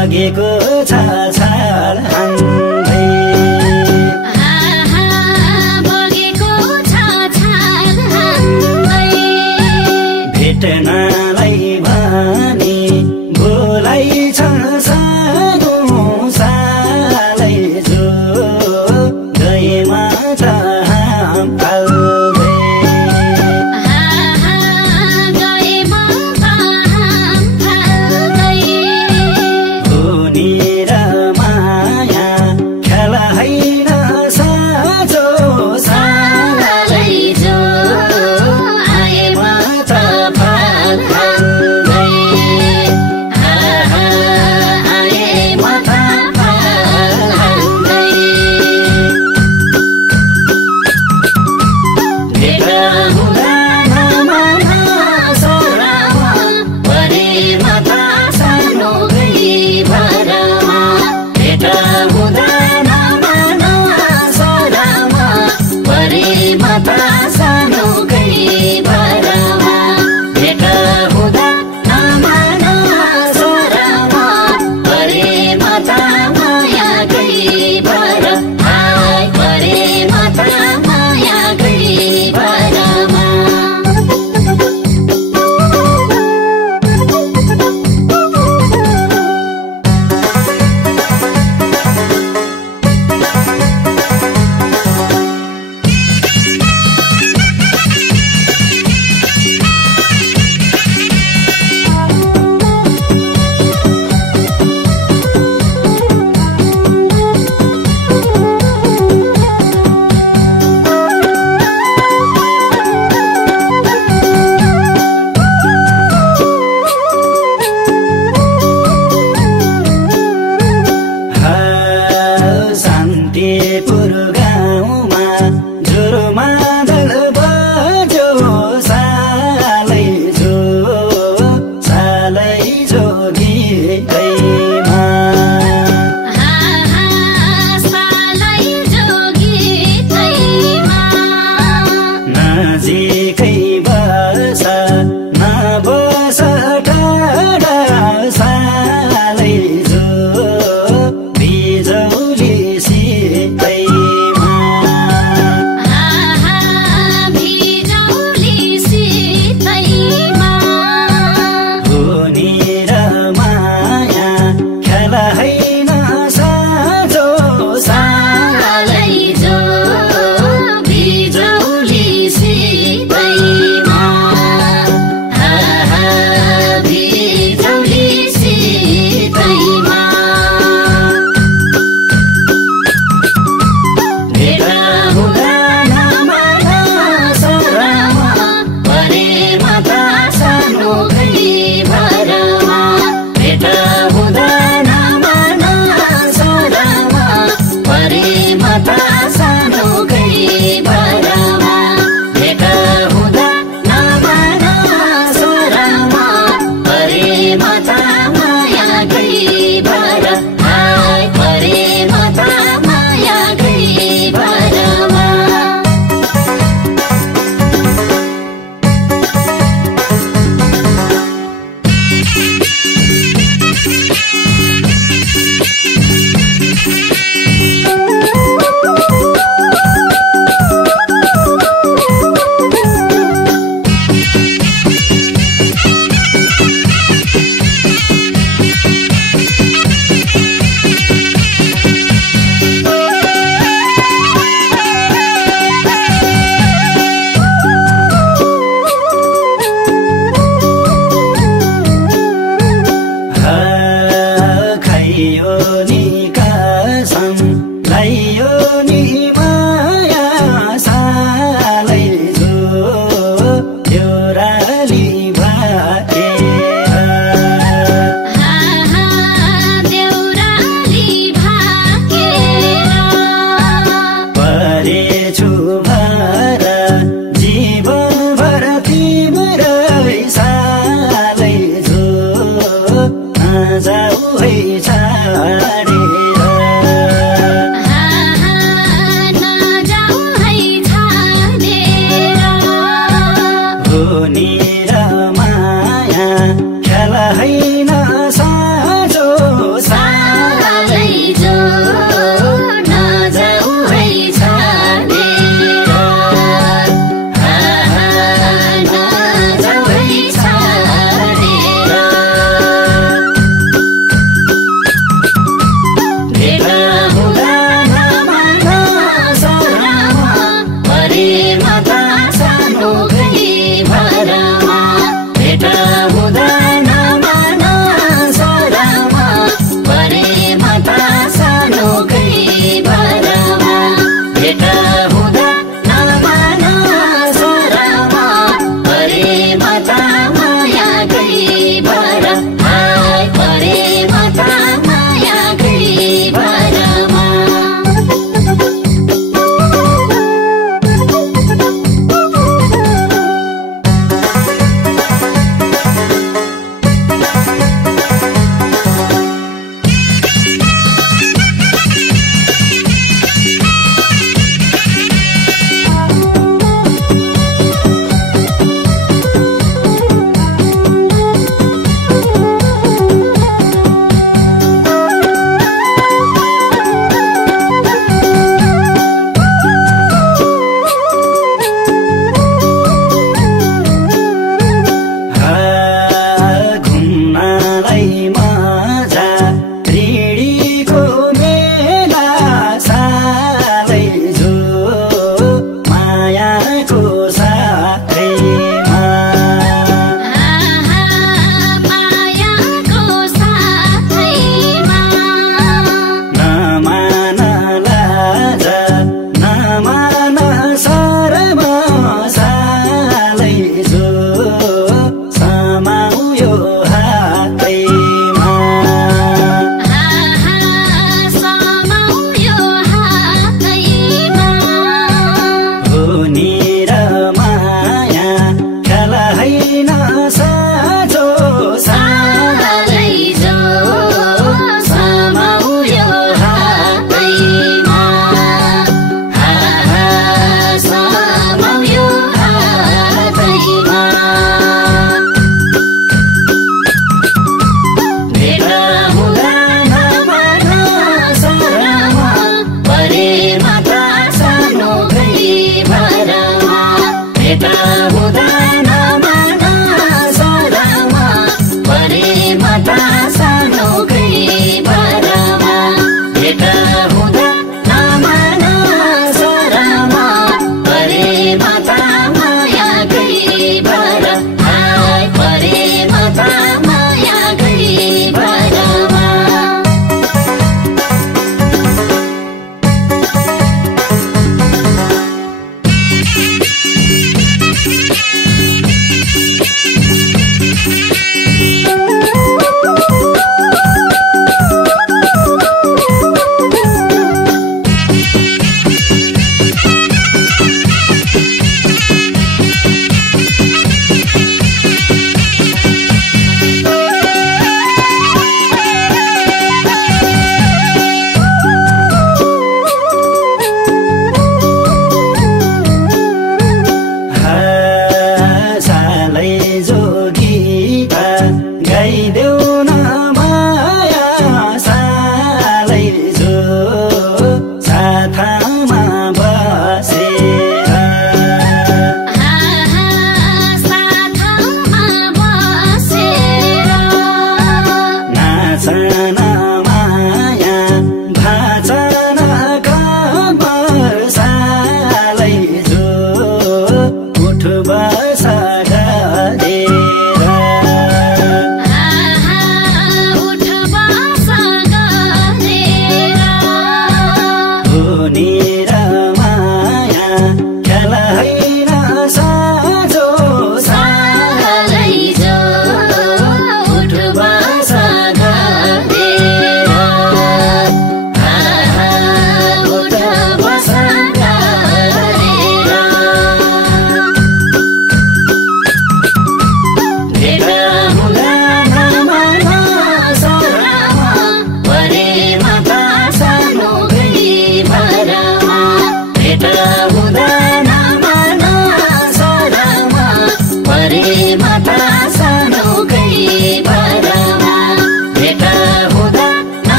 बगेको छ छाल हान्दै बगेको छ छाल हान्दै भेट्नलाई भने बोलाइ छ सानो सालै जो गएमा छ हाम फाल्दै गएमा छ हाम फाल्दै हुने र माया खेल होइन साँचो सालै जो आएमा छ फाल हान्दै आएमा छ फाल हान्दै भेट हुँदा नमाना सोरामा परेमा त सानो गई भरमा भेट हुँदा नमाना सोरामा परेमा त सानो गई भरमा भेट हुँदा नमाना सोरामा परेमा त माया गई भर हाय परेमा त माया गई भरमा शान्तिपुर गाउँमा ज्वरो मादल बज्यो सालै जो गीतैमा सालै जो गीतैमा नजिकै बस नबस टाढा सालै जो बिजौली सितैमा बिजौली सितैमा हुने र माया खेल होइन साँझो सालै जो बिजौली सितैमा बिजौली सितैमा भेट हुँदा नमाना सोरामा परेमा त सानो गई भरमा भेट हुँदा नमाना सोरामा परेमा त सानो गई भरमा भेट हुँदा नमाना सोरामा परेमा त माया गई भर हाय परेमा त माया गई भरमा खाइयो नि कसम लाइयो नि माया सालै जो देउराली भाकेर देउराली भाकेर परेछु भर जीवनभर तिम्रै सालै जो जाऊ है छाड